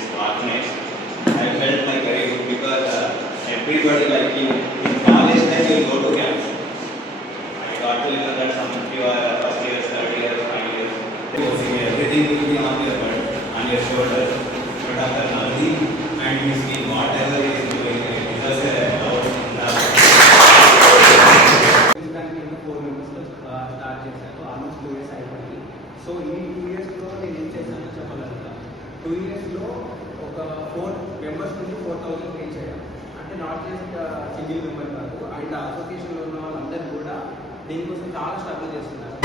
this orphanage. I felt like very good because everybody like in college time you go to camps. I got to listen that some of you are first year, third year, final year. Everything will be on your head, on your shoulders. But after learning and you see whatever is doing, it is a love. Start చేశాను ఆల్మోస్ట్ 2 years అయిపోయింది. సో ఈ 2 yearsలో నేను ఏం చేశానో చెప్పగలుగుతా. 2 yearsలో ఒక 4 members నుంచి 4,000 పే చేయడం అంటే నాట్ జస్ట్ సింగిల్ మెంబర్ కాదు. అండ్ అసోసియేషన్లో ఉన్న వాళ్ళందరూ కూడా దీనికోసం చాలా స్ట్రగుల్ చేస్తున్నారు.